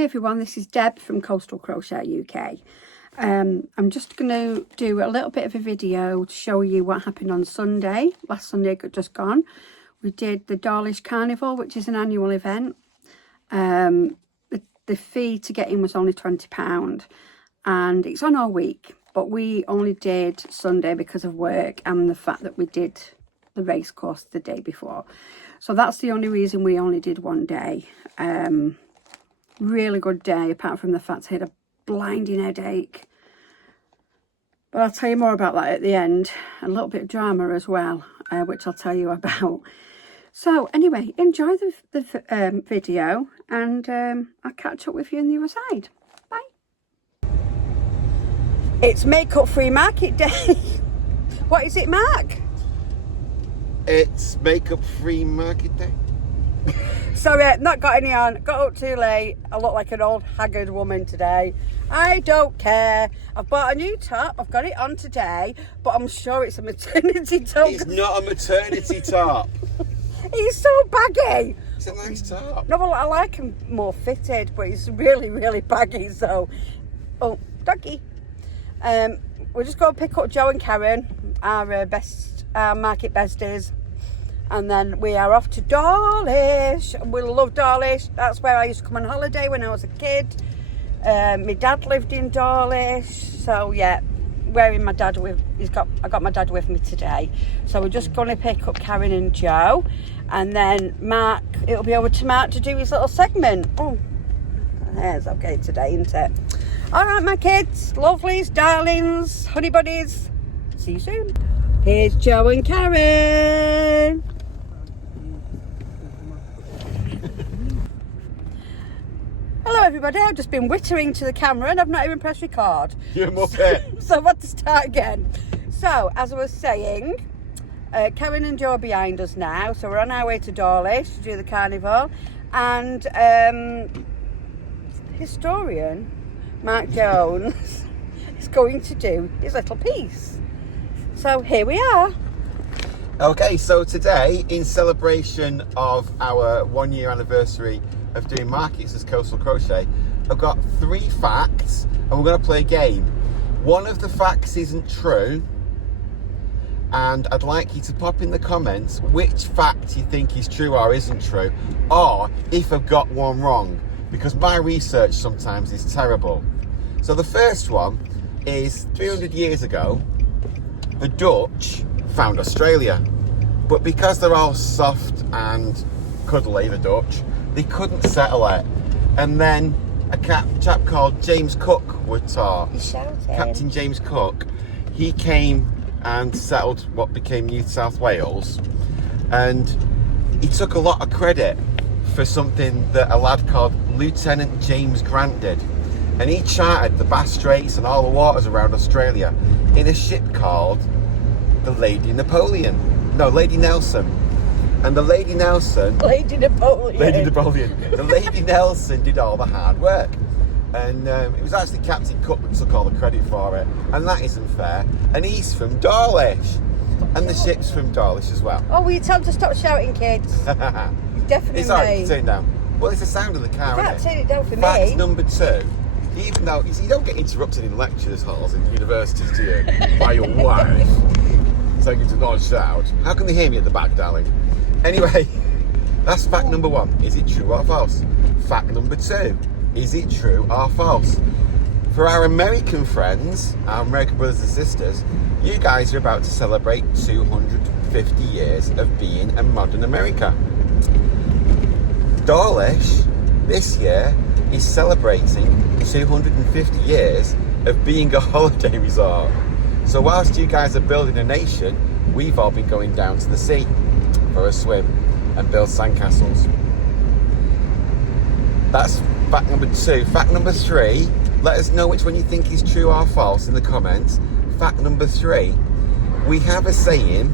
Hi everyone, this is Deb from Coastal Crochet UK. I'm just going to do a little bit of a video to show you what happened on Sunday. Last Sunday just gone. We did the Dawlish Carnival, which is an annual event. The fee to get in was only £20 and it's on all week, but we only did Sunday because of work and the fact that we did the race course the day before. So that's the only reason we only did one day. Really good day, apart from the fact I had a blinding headache. But I'll tell you more about that at the end. A little bit of drama as well, which I'll tell you about. So anyway, enjoy the video and I'll catch up with you on the other side. Bye. It's Makeup Free Market Day. What is it, Mark? It's Makeup Free Market Day. Sorry, not got any on. Got up too late. I look like an old haggard woman today. I don't care. I've bought a new top. I've got it on today, but I'm sure it's a maternity top. It's not a maternity top. It's so baggy. It's a nice top. No, well, I like him more fitted, but it's really, really baggy. So, oh, doggy. We're just going to pick up Joe and Karen, our market besties. And then we are off to Dawlish. We love Dawlish. That's where I used to come on holiday when I was a kid. My dad lived in Dawlish. So yeah, wearing my dad with. I got my dad with me today. So we're just going to pick up Karen and Joe, and then Mark. It'll be over to Mark to do his little segment. Oh, my hair's okay today, isn't it? All right, my kids, lovelies, darlings, honey buddies. See you soon. Here's Joe and Karen. Hello everybody, I've just been whittering to the camera and I've not even pressed record. You're a muppet. So I've had to start again. So, as I was saying, Karen and Joe are behind us now. So we're on our way to Dawlish to do the carnival. And historian Mark Jones is going to do his little piece. So here we are. Okay, so today, in celebration of our 1 year anniversary of doing markets as Coastal Crochet, I've got 3 facts and we're going to play a game. One of the facts isn't true, and I'd like you to pop in the comments which fact you think is true or isn't true, or if I've got one wrong, because my research sometimes is terrible. So the first one is 300 years ago, the Dutch found Australia, but because they're all soft and cuddly, the Dutch, they couldn't settle it. And then a chap called James Cook was taught. Captain James Cook. He came and settled what became New South Wales, and he took a lot of credit for something that a lad called Lieutenant James Grant did. And he charted the Bass Straits and all the waters around Australia in a ship called the Lady Napoleon. No, Lady Nelson. And the Lady Nelson... Lady Napoleon. The Lady Nelson did all the hard work. And it was actually Captain Cook that took all the credit for it. And that isn't fair. And he's from Dawlish. And the ship's from Dawlish as well. Oh, will you tell them to stop shouting, kids? Definitely. It's alright, turn it down. Well, it's the sound of the car, you can't turn it down for me. Fact number 2. Even though, you see, you don't get interrupted in lectures halls in universities, do you? By your wife. Telling you to not shout. How can they hear me at the back, darling? Anyway, that's fact number 1. Is it true or false? Fact number 2. Is it true or false? For our American friends, our American brothers and sisters, you guys are about to celebrate 250 years of being a modern America. Dawlish, this year, is celebrating 250 years of being a holiday resort. So whilst you guys are building a nation, we've all been going down to the sea for a swim and build sandcastles. That's fact number 2. Fact number 3, let us know which one you think is true or false in the comments. Fact number 3, we have a saying,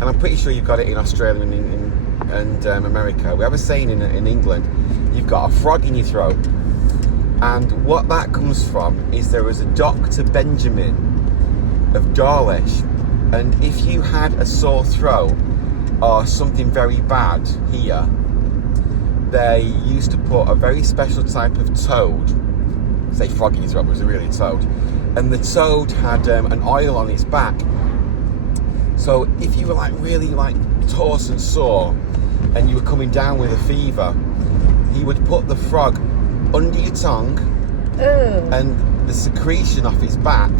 and I'm pretty sure you've got it in Australia and America. We have a saying in England, you've got a frog in your throat. And what that comes from is there was a Dr. Benjamin of Dawlish, and if you had a sore throat or something very bad here, they used to put a very special type of toad, say frog in your throat, but it was really a toad, and the toad had an oil on its back. So if you were like really like hoarse and sore and you were coming down with a fever, he would put the frog under your tongue. Ugh. And the secretion off its back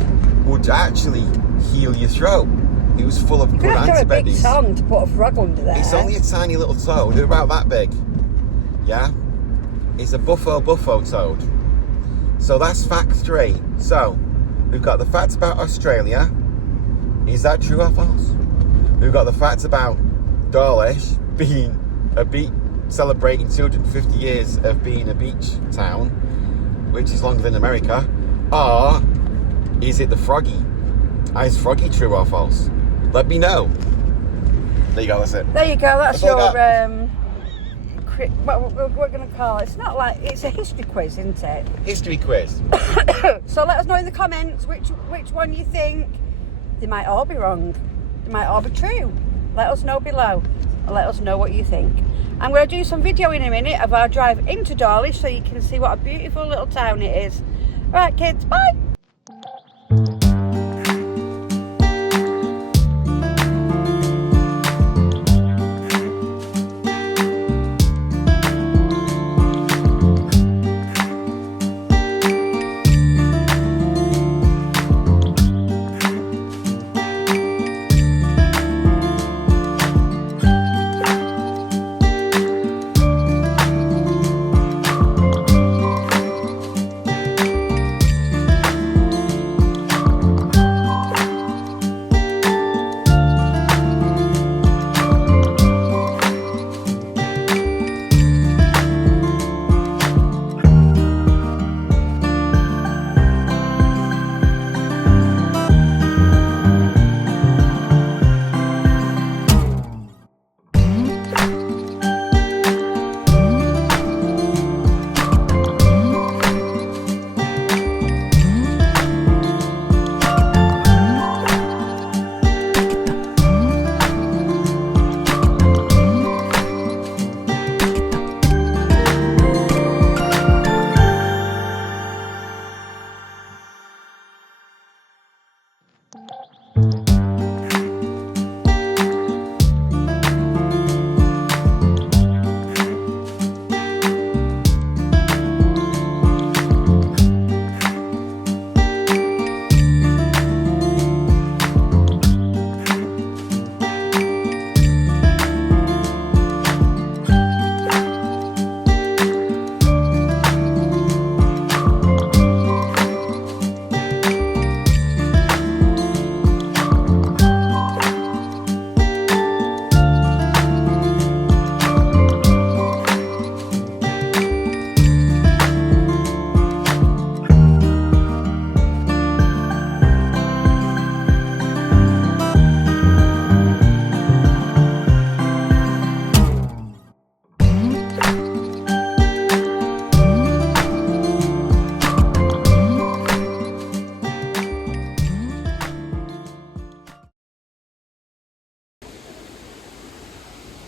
would actually heal your throat. It was full of good You have to have a big antibodies. tongue to put a frog under there. It's only a tiny little toad. They're about that big. Yeah? It's a buffo toad. So that's fact 3. So, we've got the facts about Australia. Is that true or false? We've got the facts about Dawlish being a beach, celebrating 250 years of being a beach town, which is longer than America. Or is it the froggy? Is froggy true or false? Let me know. There you go, that's it. There you go, that's all your, I what we're going to call it. It's not like, it's a history quiz, isn't it? History quiz. So let us know in the comments which one you think. They might all be wrong. They might all be true. Let us know below. And let us know what you think. I'm going to do some video in a minute of our drive into Dawlish so you can see what a beautiful little town it is. Right, kids, bye.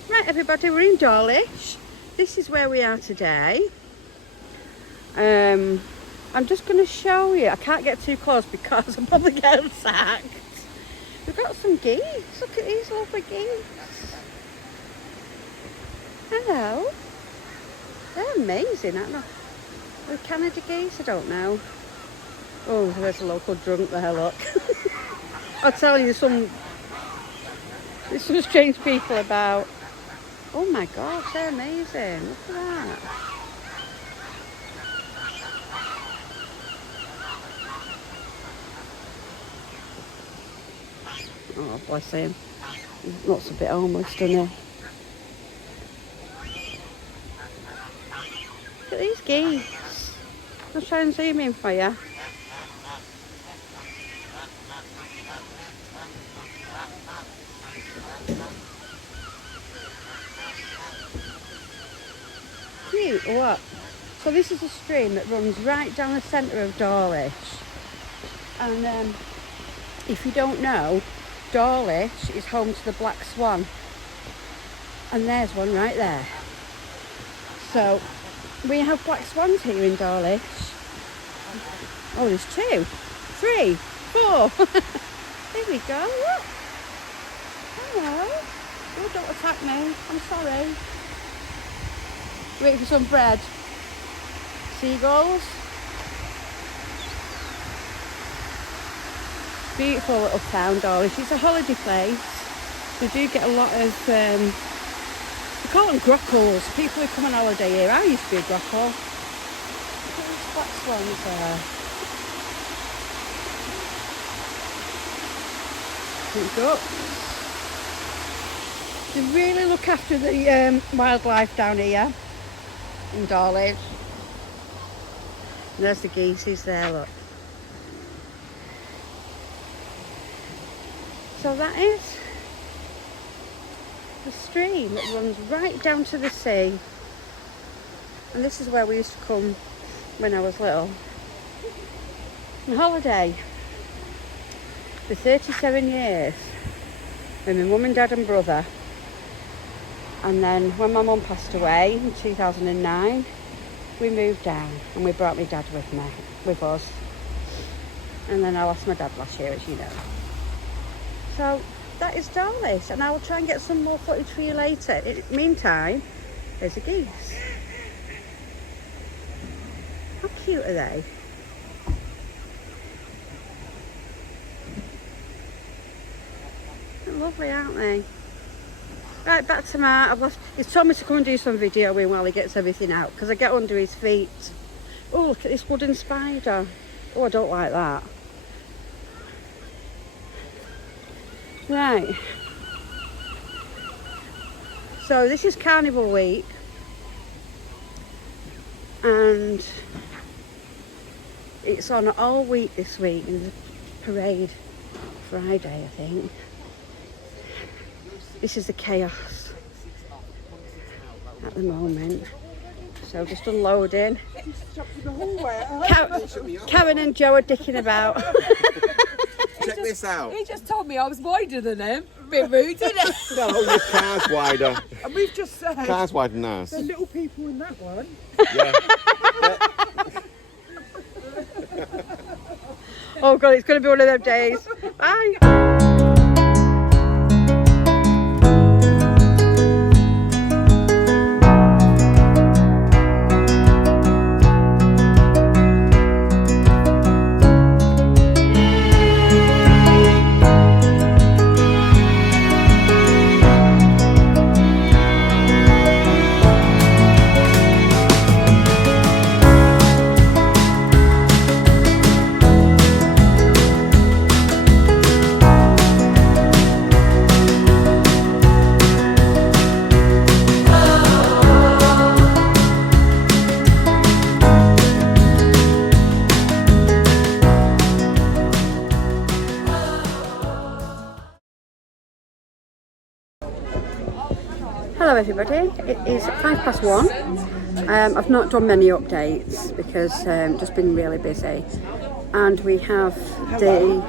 Right everybody, we're in Dawlish. This is where we are today. I'm just going to show you. I can't get too close because I'm probably getting sacked. We've got some geese. Look at these lovely geese. Hello. They're amazing, aren't they? Are they Canada geese? I don't know. Oh, there's a local drunk there, look. I'll tell you, there's some strange people about. Oh my gosh, they're amazing. Look at that. Oh, bless him. He looks a bit homeless, doesn't he? Look at these geese. I'll try and zoom in for you. Cute, or what? So this is a stream that runs right down the centre of Dawlish. And if you don't know, Dawlish is home to the black swan. And there's one right there. So we have black swans here in Dawlish. Oh, there's 2, 3, 4. There we go. Look. Hello. Oh, don't attack me. I'm sorry. Waiting for some bread. Seagulls. Beautiful little town, Dawlish. It's a holiday place. We do get a lot of, we call them grockles. People who come on holiday here. I used to be a grockle. Look at these black swans there. Ducks. They really look after the wildlife down here in Dawlish. And there's the geese there, look. So that is the stream that runs right down to the sea. And this is where we used to come when I was little. On holiday. For 37 years. With my mum and dad and brother. And then when my mum passed away in 2009, we moved down and we brought my dad with us. And then I lost my dad last year, as you know. So that is Dawlish, and I will try and get some more footage for you later. In the meantime, there's the geese. How cute are they? They're lovely, aren't they? Right, back to Matt. He's told me to come and do some videoing while he gets everything out, because I get under his feet. Oh, look at this wooden spider. Oh, I don't like that. Right. So this is Carnival week. And it's on all week this week, and the parade Friday, I think. This is the chaos at the moment. So just unloading. Karen and Joe are dicking about. Check this out. He just told me I was wider than him. A bit rude, isn't it? No, your car's wider. And we've just said Car's wider than ours. there are little people in that one. Yeah. Oh God, it's going to be one of them days. Bye. Hello everybody, it is 1:05. I've not done many updates because just been really busy, and we have the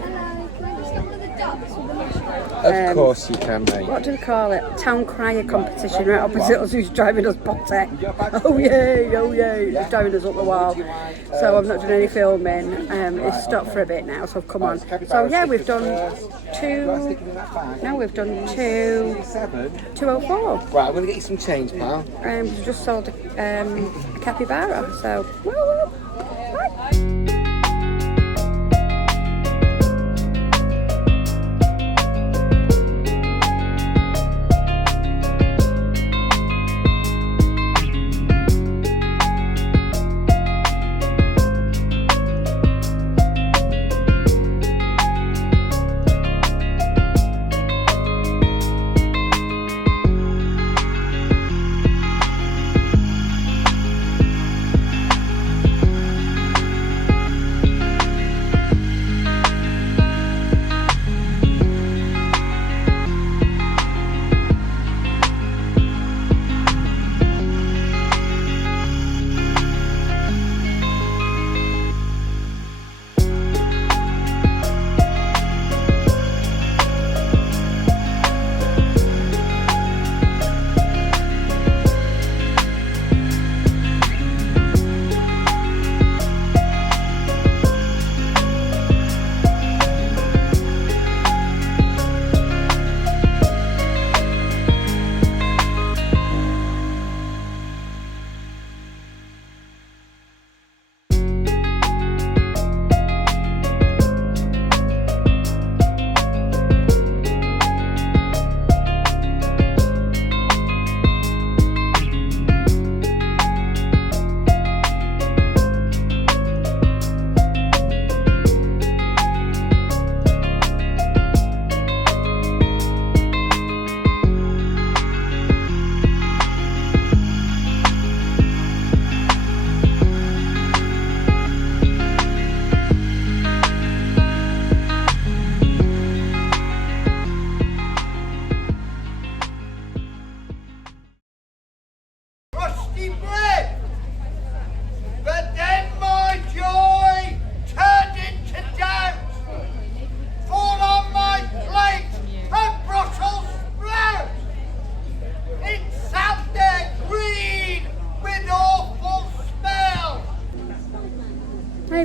Of course you can, mate. what do we call it? Town crier competition right opposite us, who's driving us potty. Oh yay, he's driving us up the wall. So I've not done any filming. It's stopped for a bit now, so I've come on. So yeah, we've done 204. Right, I'm going to get you some change, pal. We just sold a capybara, so woo, woo. Right.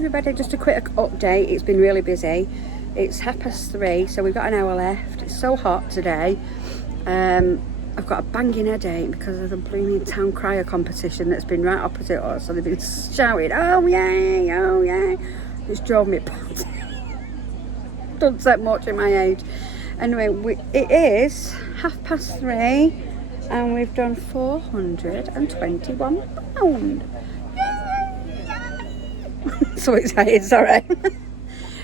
everybody, just a quick update. It's been really busy. It's 3:30, so we've got an hour left. It's so hot today. I've got a banging headache because of the blooming town crier competition that's been right opposite us. So they've been shouting, oh yay, oh yay. It's drove me apart. Don't say much in my age. Anyway, it is 3:30 and we've done £421. So excited, sorry.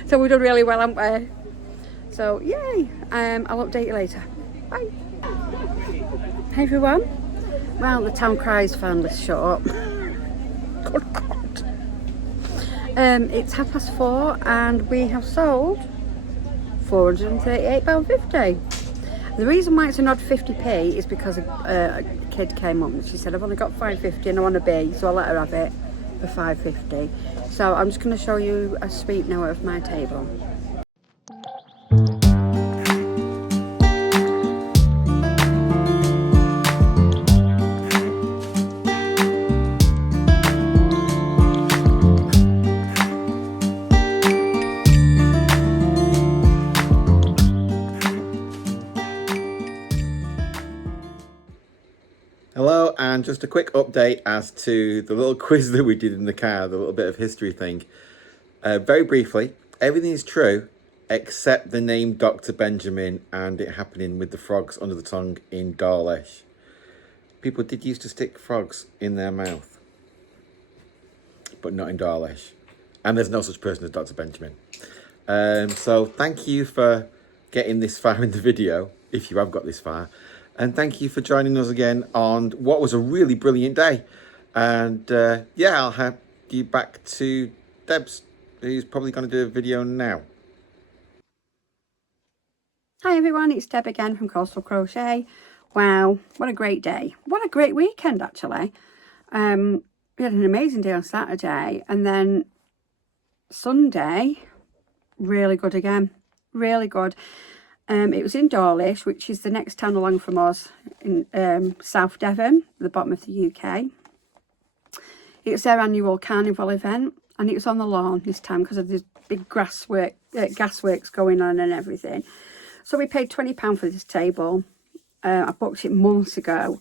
So we've done really well, haven't we? So yay. I'll update you later. Bye. Hey everyone. Well, the town criers finally shut up. Good God. It's 4:30 and we have sold £438.50. The reason why it's an odd 50p is because a kid came up and she said, I've only got £5.50 and I want a B, so I let her have it for £5.50. So I'm just going to show you a sweep now of my table. Hello, and just a quick update as to the little quiz that we did in the car, the little bit of history thing. Very briefly, everything is true except the name Dr. Benjamin and it happening with the frogs under the tongue in Dawlish. People did used to stick frogs in their mouth, but not in Dawlish. And there's no such person as Dr. Benjamin. So thank you for getting this far in the video, if you have got this far. And thank you for joining us again on what was a really brilliant day. And yeah, I'll have you back to Debs, who's probably going to do a video now. Hi everyone, it's Deb again from Coastal Crochet. Wow, what a great day. What a great weekend actually. We had an amazing day on Saturday and then Sunday, really good again. Really good. It was in Dawlish, which is the next town along from us in South Devon, the bottom of the UK. It was their annual carnival event and it was on the lawn this time because of this big gasworks going on and everything. So we paid £20 for this table. I booked it months ago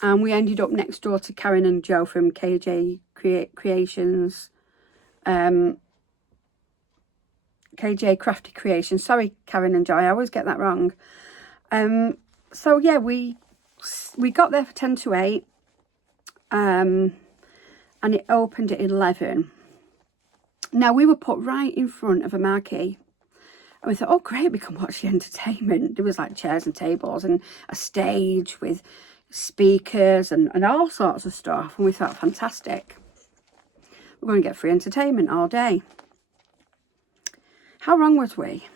and we ended up next door to Karen and Joe from KJ Creations. KJ Crafty Creations. Sorry, Karen and Joy, I always get that wrong. So yeah, we got there for 10 to 8 and it opened at 11. Now we were put right in front of a marquee and we thought, oh great, we can watch the entertainment. There was like chairs and tables and a stage with speakers and all sorts of stuff, and we thought, fantastic, we're going to get free entertainment all day. How wrong was we?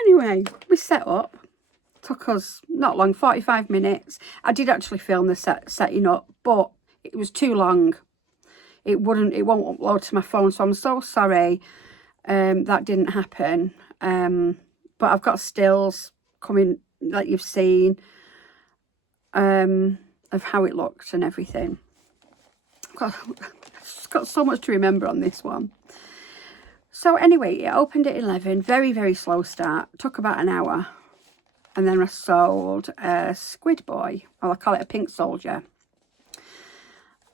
Anyway, we set up. Took us not long, 45 minutes. I did actually film the setting up, but it was too long. It won't upload to my phone, so I'm so sorry that didn't happen. But I've got stills coming, like you've seen, of how it looked and everything. I've got so much to remember on this one. So anyway, it opened at 11, very, very slow start. Took about an hour. And then I sold a squid boy, or I call it a pink soldier.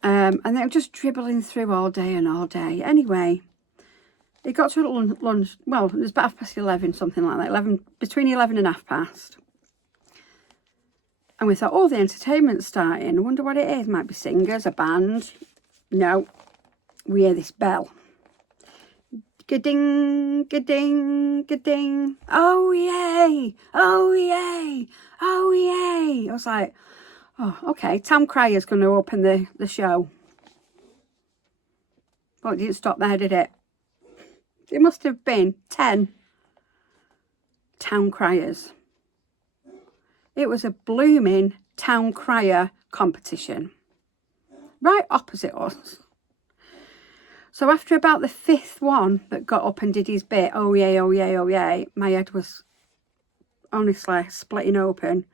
And they were just dribbling through all day and all day. Anyway, it got to lunch, well, it was about 11:30, something like that, between 11 and 12:30. And we thought, oh, the entertainment's starting. I wonder what it is. Might be singers, a band. No, we hear this bell. Ga-ding, ga-ding, ga-ding. Oh, yay, oh, yay, oh, yay. I was like, oh, okay, Town Crier's going to open the show. But it didn't stop there, did it? It must have been 10 Town Criers. It was a blooming Town Crier competition. Right opposite us. So after about the 5th one that got up and did his bit, oh yay, oh yay, oh yay, my head was honestly splitting open.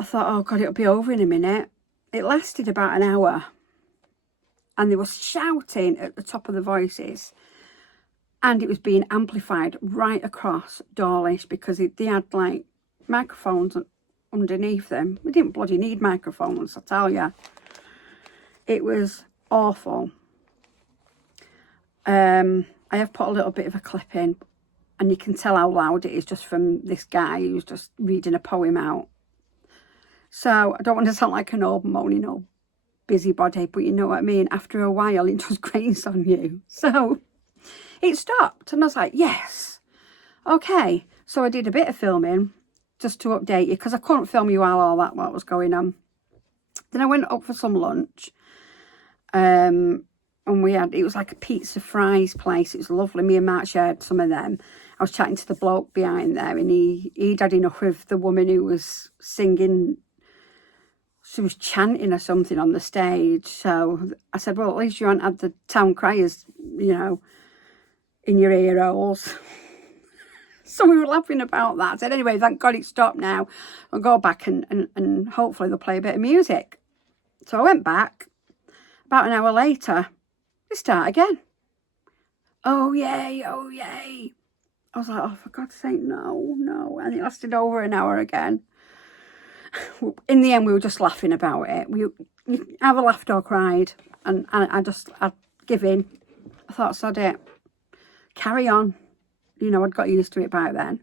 I thought, oh God, it'll be over in a minute. It lasted about an hour. and they were shouting at the top of the voices, and it was being amplified right across Dawlish because they had like microphones underneath them. We didn't bloody need microphones, I tell you. It was awful. I have put a little bit of a clip in, and you can tell how loud it is just from this guy who's just reading a poem out. So I don't want to sound like an old moaning old busybody, but you know what I mean. After a while, it just grates on you. So it stopped, and I was like, yes, okay. So I did a bit of filming just to update you, because I couldn't film you all that what was going on. Then I went up for some lunch, and it was like a pizza fries place. It was lovely. Me and Mark shared some of them. I was chatting to the bloke behind there, and he'd had enough of the woman who was singing. She was chanting or something on the stage. So I said, well, at least you haven't had the town criers, you know, in your ear holes. So we were laughing about that. I said, anyway, thank God it stopped now. I'll go back and hopefully they'll play a bit of music. So I went back. About an hour later, they start again. Oh, yay, oh, yay. I was like, oh, for God's sake, no, no. And it lasted over an hour again. In the end, we were just laughing about it. You either laughed or cried. And I'd give in. I thought, sod it. Carry on. You know, I'd got used to it by then.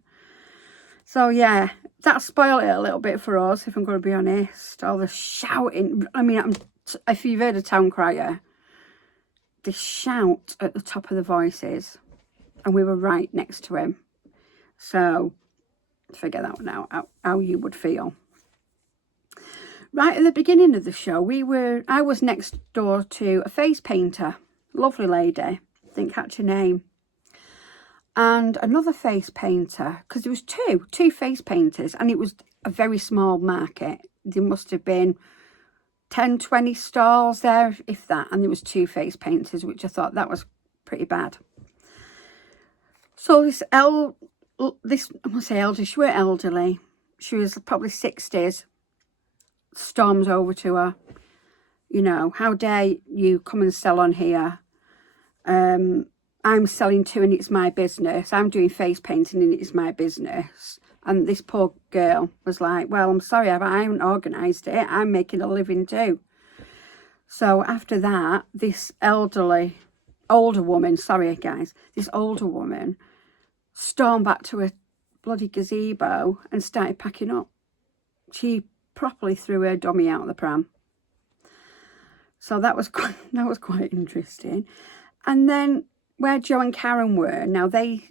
So, yeah, that spoiled it a little bit for us, if I'm going to be honest. All the shouting. I mean, if you've heard a town crier, they shout at the top of the voices. And we were right next to him. So, figure that one out, how you would feel. Right at the beginning of the show, I was next door to a face painter. Lovely lady. Didn't catch her name. And another face painter, because there was two face painters, and it was a very small market. There must have been 10, 20 stalls there, if that, and there was two face painters, which I thought that was pretty bad. So I must say elderly, she weren't elderly. She was probably 60s. Storms over to her. You know, how dare you come and sell on here? I'm selling too, and it's my business. I'm doing face painting, and it's my business. And this poor girl was like, well, I'm sorry, I haven't organised it. I'm making a living too. So after that, this older woman, sorry guys, this older woman stormed back to her bloody gazebo and started packing up. She properly threw her dummy out of the pram. So that was quite interesting. And then where Joe and Karen were, now they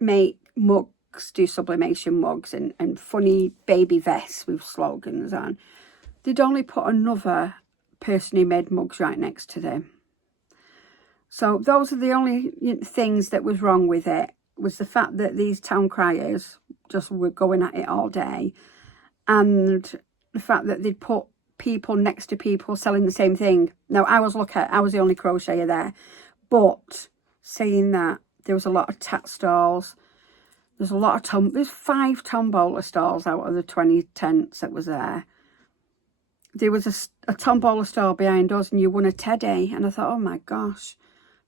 make mugs, do sublimation mugs and funny baby vests with slogans on. They'd only put another person who made mugs right next to them. So those are the only things that was wrong with it, was the fact that these town criers just were going at it all day, and the fact that they'd put people next to people selling the same thing. Now, I was the only crocheter there, but saying that, there was a lot of tat stalls. There's 5 tombola stalls out of the 20 tents that was there. There was a tombola stall behind us, and you won a teddy. And I thought, oh my gosh,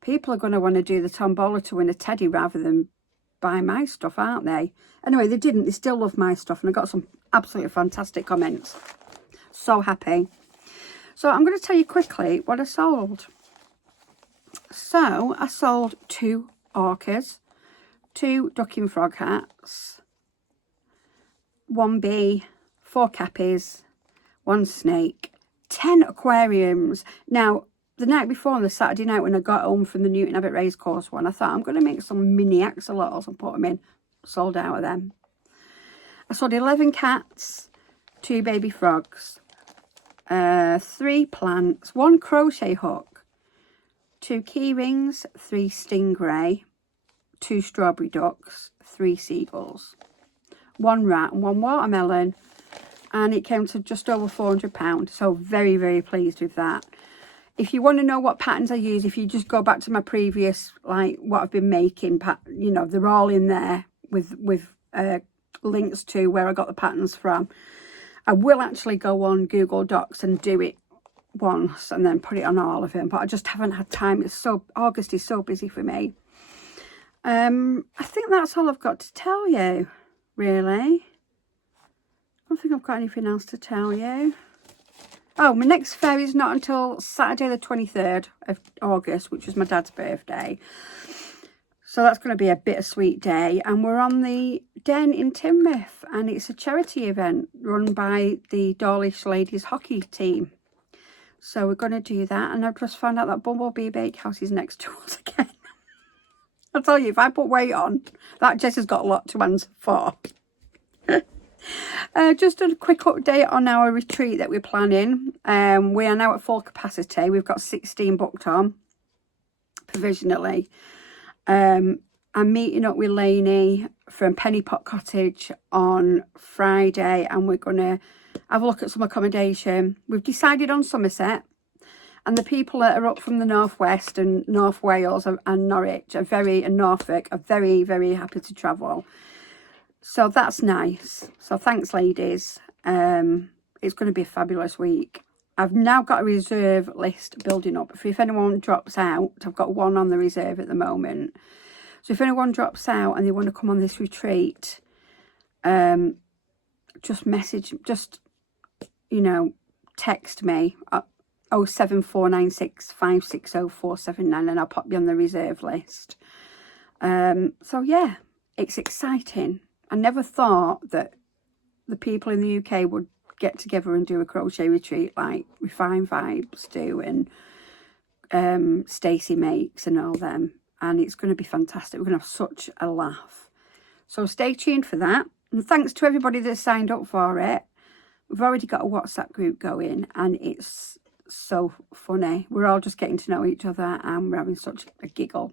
people are going to want to do the tombola to win a teddy rather than buy my stuff, aren't they? Anyway, they didn't. They still love my stuff, and I got some absolutely fantastic comments. So happy. So I'm going to tell you quickly what I sold. So I sold 2 orcas, 2 ducking frog hats, 1 bee, 4 cappies, 1 snake, 10 aquariums. Now, the night before, on the Saturday night when I got home from the Newton Abbot Racecourse one, I thought I'm going to make some mini axolotls and put them in. Sold out of them. I sold 11 cats, 2 baby frogs, 3 plants, 1 crochet hook, 2 key rings, 3 stingray, 2 strawberry ducks, 3 seagulls, 1 rat and 1 watermelon, and it came to just over £400. So very, very pleased with that. If you want to know what patterns I use, if you just go back to my previous, like what I've been making, you know, they're all in there with links to where I got the patterns from. I will actually go on Google Docs and do it once and then put it on all of them, but I just haven't had time. August is so busy for me. I think that's all I've got to tell you, really. I don't think I've got anything else to tell you. Oh, my next fair is not until Saturday the 23rd of August, which was my dad's birthday. So that's going to be a bittersweet day. And we're on the Den in Tinmouth, and it's a charity event run by the Dawlish ladies hockey team. So we're going to do that. And I've just found out that Bumblebee Bakehouse is next to us again. I'll tell you, if I put weight on, that Jess has got a lot to answer for. Just a quick update on our retreat that we're planning. We are now at full capacity. We've got 16 booked on, provisionally. I'm meeting up with Lainey from Penny Pot Cottage on Friday, and we're going to have a look at some accommodation. We've decided on Somerset, and the people that are up from the northwest and North Wales and Norwich and Norfolk are very, very happy to travel. So that's nice. So thanks, ladies. It's going to be a fabulous week. I've now got a reserve list building up. If anyone drops out, I've got one on the reserve at the moment. So if anyone drops out and they want to come on this retreat, just text me at 07496 560 479 and I'll pop you on the reserve list. So yeah, it's exciting. I never thought that the people in the UK would get together and do a crochet retreat like Refined Vibes do and Stacey makes and all them. And it's going to be fantastic. We're going to have such a laugh. So stay tuned for that. And thanks to everybody that signed up for it. We've already got a WhatsApp group going and it's so funny. We're all just getting to know each other and we're having such a giggle.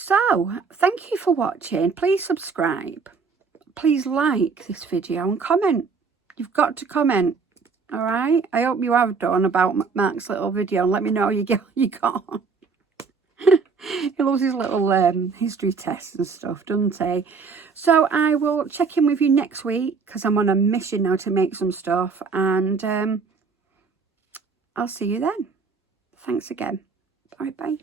So, thank you for watching. Please subscribe. Please like this video and comment. You've got to comment, all right? I hope you have done about Mark's little video and let me know how you got on. He loves his little history tests and stuff, doesn't he? So, I will check in with you next week because I'm on a mission now to make some stuff and I'll see you then. Thanks again. All right, bye.